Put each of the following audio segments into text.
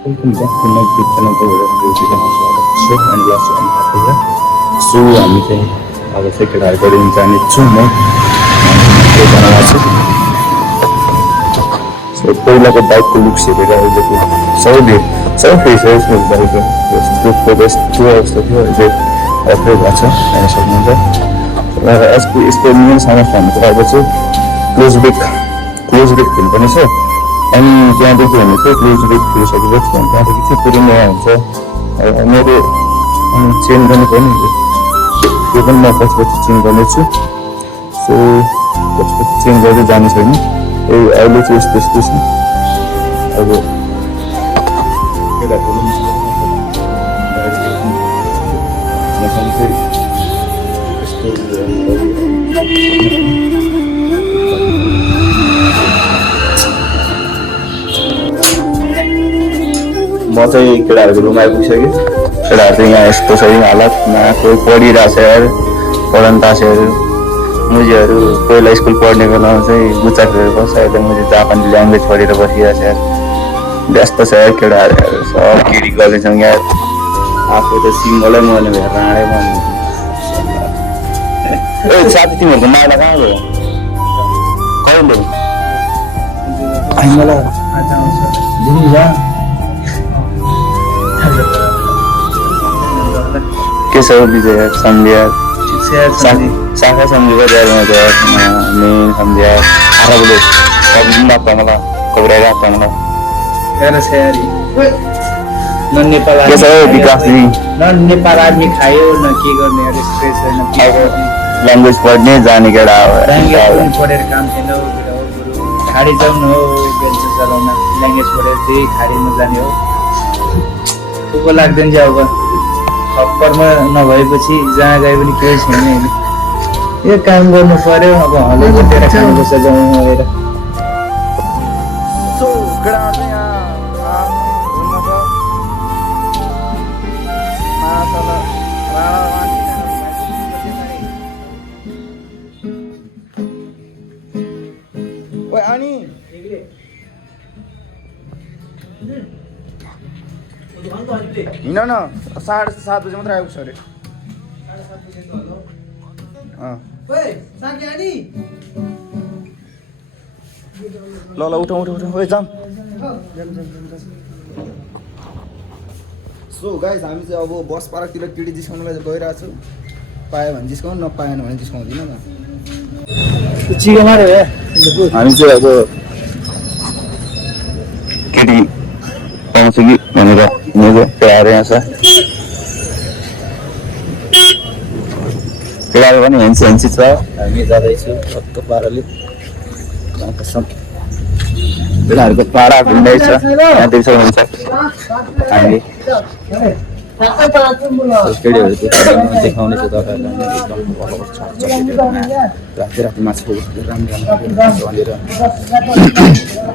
Welcome back to my YouTube channel स्वागत छ अनि लास्ट टाइम सो हामी चाहिँ अब चाहिँ केटाहरूको दिन जानेछु म एकजनामा छु सो पहिलाको बाइकको लुक्स हेरेर अहिलेको सबै फेस बाइकको यसको बेस्ट त्यो अवस्था थियो अहिले अपग्रेड भएको छ हेर्न सक्नुहुन्छ र यसको मेन समस्या भनेको अब चाहिँ क्लोज ब्रेक हुनुपर्ने छ अनि त्यहाँदेखि भनेको क्लोज ब्रेक खोलिसकेपछि त्यहाँदेखि चाहिँ पुरै नयाँ हुन्छ मेरो चेन्ज गर्नुपर्ने त्यो पनि म पछि चेन्ज गर्नेछु सो पछि चेन्ज गर्दै जानु छैन अहिले चाहिँ यस्तो छ अब म चाहिँ केटाहरूको रुम आइपुगिसकेँ केटाहरू चाहिँ यहाँ यस्तो छ हालतमा कोही पढिरहेछ यार पढन तास मुजीहरू पहिला स्कुल पढ्ने बेलामा चाहिँ गुच्चा खेलेर बस्छ अहिले मुजी जापानी ल्याङ्ग्वेज पढेर बसिरहेछ यार व्यस्त छ यार केटाहरू सब गिरी गर्दैछौँ यार आफू त सिङ्गलै मर्ने भएर राँडै मर्ने ए साथी तिमीहरूको माइला कहाँ गयो कहिले मलाई के छ विजय सम्झिया साखा सम्झिएको मेन सम्झिया आराबले बात मलाई खबरेर मलाई के छ विकास जी न नेपाल आदमी खायो न के गर्ने ल्याङ्ग्वेज पढ्ने जाने केटा पढेर काम छैन खाडी जाउँ न हो बेल्छ चलाउन ल्याङ्ग्वेज पढेर त्यही खाडीमा जाने हो को लाग्दैन चाहिँ अब खप्परमा नभएपछि जहाँ गए पनि केही छैन यो काम गर्नु पर्यो अब हलै बसेर खानुपर्छ जाउँ हेर हिँड न 7:30 बजे मात्रै आइपुग्छ अरे ल उठ ओइ जाम सो गाइज हामी चाहिँ अब बस पार्कतिर टिडी जिस्काउनुलाई गइरहेको छु पायो भने जिस्काउँ नपाएन भने जिस्काउँदिनँ न हामी चाहिँ अब केटी पाउँछ कि भनेर हिँडेको केटाहरू यहाँ छ केटाहरू पनि हेन्सी छ हामी जाँदैछु कस्तो पाराले केटाहरूको पारा घुम्दैछ यहाँ देख्नुहुन्छ हामीले केटीहरू देखाउनेछु तपाईँहरूलाई राति माछा राम्रो भनेर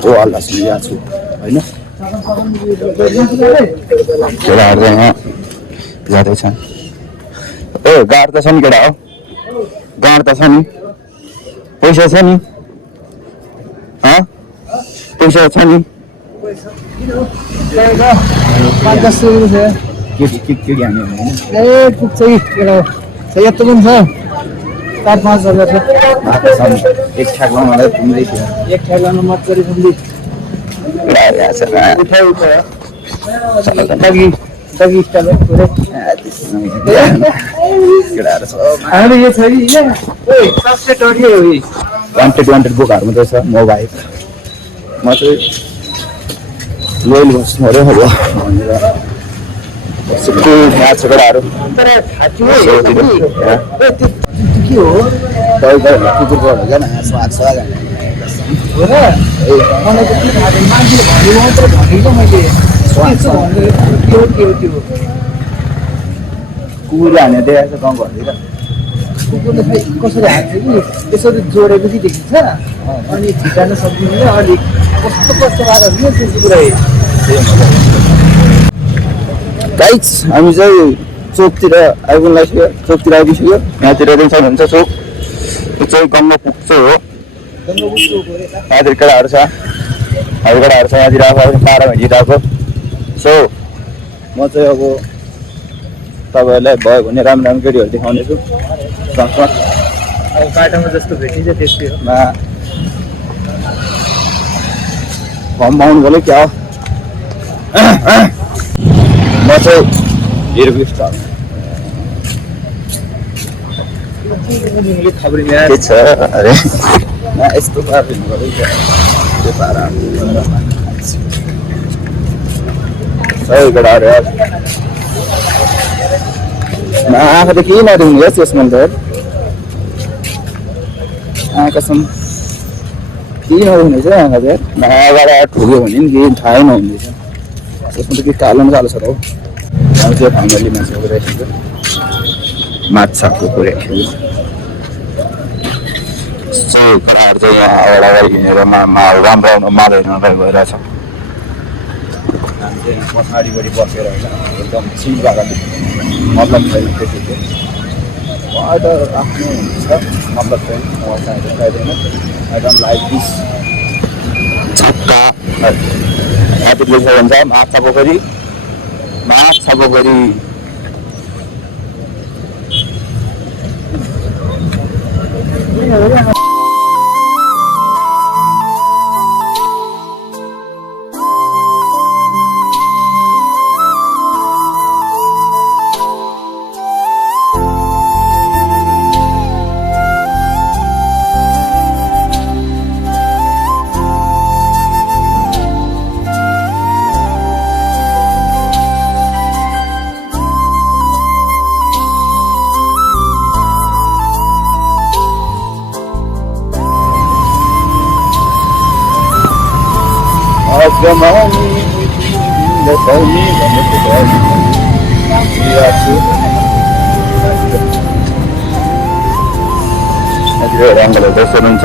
ओ हल्ला सुनिरहेको छु होइन केटाहरू यहाँ जाँदैछन् ओ गाड त छ नि केटा हो गाड त छ नि पैसा छ नि पैसा छ नि केटी हान्यो एक ठ्याक लाउनलाई घुम्दै थियो एक ठाउँ लानु मजाले घुम्दै वान्टेड बोकाहरू मात्रै छ म बाहेक म चाहिँ लोयल बस्नु अरे अब भनेर केटाहरू कुकुरले हानेर देखाएको छ गाउँ घरतिर कुकुरले कसरी हान्छ कि यसरी जोडेपछि देखिन्छ अनि छिटाउन सक्दिनँ अलिक कस्तो बाटो हो त्यो कुरा गाइज हामी चाहिँ चोकतिर आइपुग्नु लाग्यो यहाँतिर पनि सक्नुहुन्छ चोक यो चाहिँ गङ्गा पुग्छ हो यहाँतिर केटाहरू छ यहाँतिर अब 12 भेटिरहेको सो म चाहिँ अब तपाईँहरूलाई भयो भने राम्रो राम्रो केटीहरू देखाउनेछु अब बाटोमा जस्तो भेटिन्छ त्यस्तै हो। फर्म पाउनु बोल्यो क्या हो म चाहिँ हिरो स्टार खबरी के छ अरे यस्तो पाराले हिँड्नु पऱ्यो क्या त्यो पारा सही केटाहरू यार आँखा त केही नदेख्नु यस यसमा त आँखासम्म केही नदेख्नेछ आँखा त यार ठुल्यो भने नि केही थाहै नहुँदैछ यसमा त के कालो न कालो छ त हौ हामी चाहिँ फ्यामिली मान्छेको रहेछ माछाको कुराहरू यस्तो केटाहरू चाहिँ यहाँ अगाडि हिँडेर राम्रो राम्रो माल हेर्नलाई गइरहेछ। हामी चाहिँ पछाडिपट्टि बसेर होइन एकदम चिल भएको मतलब छैन त्यतिको त आफ्नो हुन्छ मतलब छैन चाहिँदैन आई डोन्ट लाइक दिस माथि लेख्छ भन्छ माछा पोखरी रङ्गले बसेर हुन्छ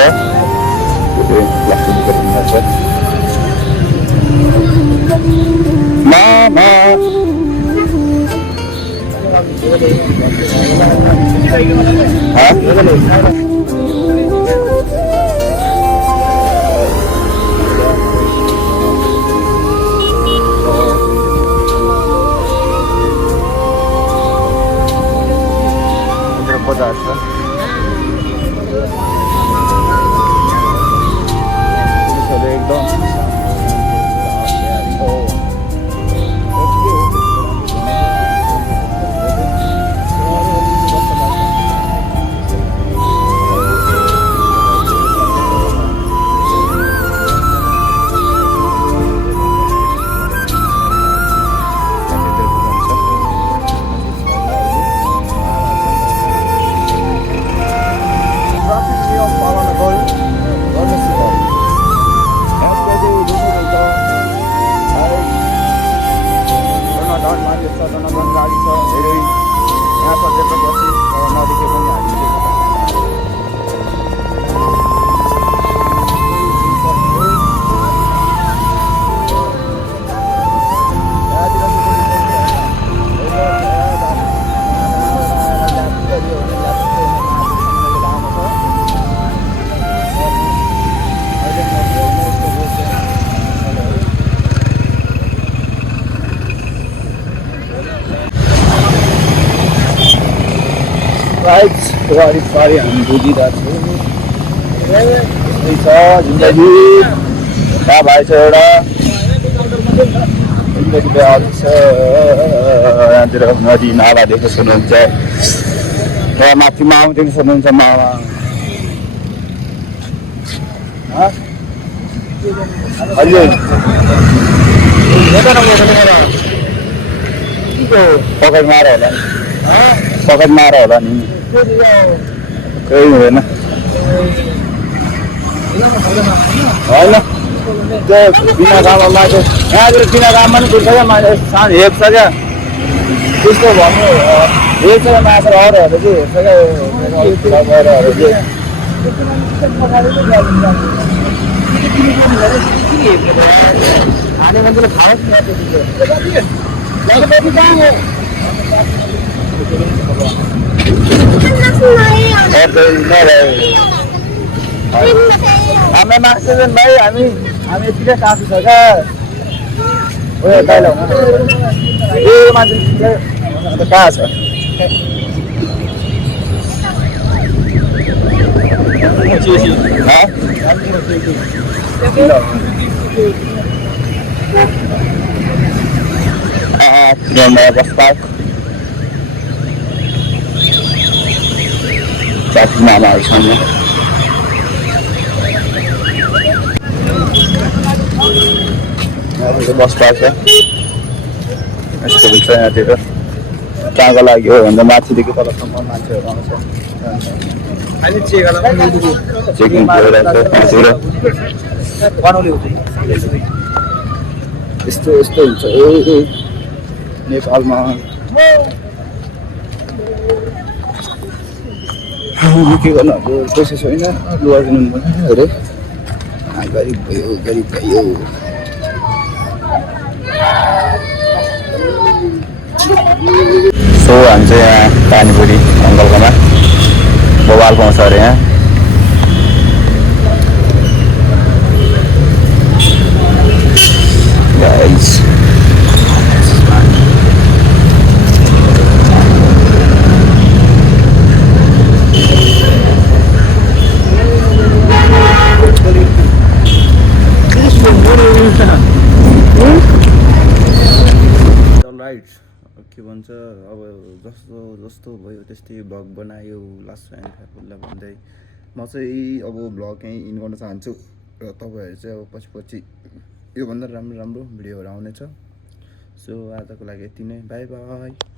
बजार छ एकदम गाडी छ धेरै यहाँ सजेर बसी नदेखे पनि हामी वारिपारि हामी बुझिरहेको छौँ यस्तै छ जिन्दगी कहाँ भाइ छ एउटा जिन्दगी बेहाल छ यहाँतिर नदी नाला देख्नु सक्नुहुन्छ यहाँ माथि माउ देख्नु सक्नुहुन्छ मामा पकड मार होला पकड मार होला नि केही हुँदैन होइन त्यो बिना काममा मान्छे यहाँतिर बिना काममा पनि कुद्छ क्या मान्छे सानो हेप्छ क्या त्यस्तो भन्नु हेप्छ क्या माछा अरूहरू चाहिँ हेप्छ क्या गएर खाने मान्छेले खाओस् हामी मास्टर भाइ हामी यतिकै काफी छ क्या ओ दाइला हुन ए मान्छे अन्त कहाँ छ साथी मामाहरूसँग बस पार्क यस्तो हुन्छ यहाँतिर कहाँको लागि हो भन्दा माथिदेखि तलसम्म मान्छेहरू आउँछ चेकिङ भइरहेको छ यहाँतिर यस्तो यस्तो हुन्छ ए नेपालमा के गर्नु अब पैसा छैन लुगा किन्नु पर्यो अरे गरिब भयो सो हामी चाहिँ यहाँ पानीपुरी अङ्कलकोमा बवाल पाउँछ अरे यहाँ guys. राइट के भन्छ अब जस्तो जस्तो भयो त्यस्तै भ्लग बनायो लास्ट एन्ड भन्दै म चाहिँ अब भ्लग यहीँ इन गर्न चाहन्छु र तपाईँहरू चाहिँ अब पछि योभन्दा राम्रो राम्रो भिडियोहरू आउनेछ सो आजको लागि यति नै बाई बाई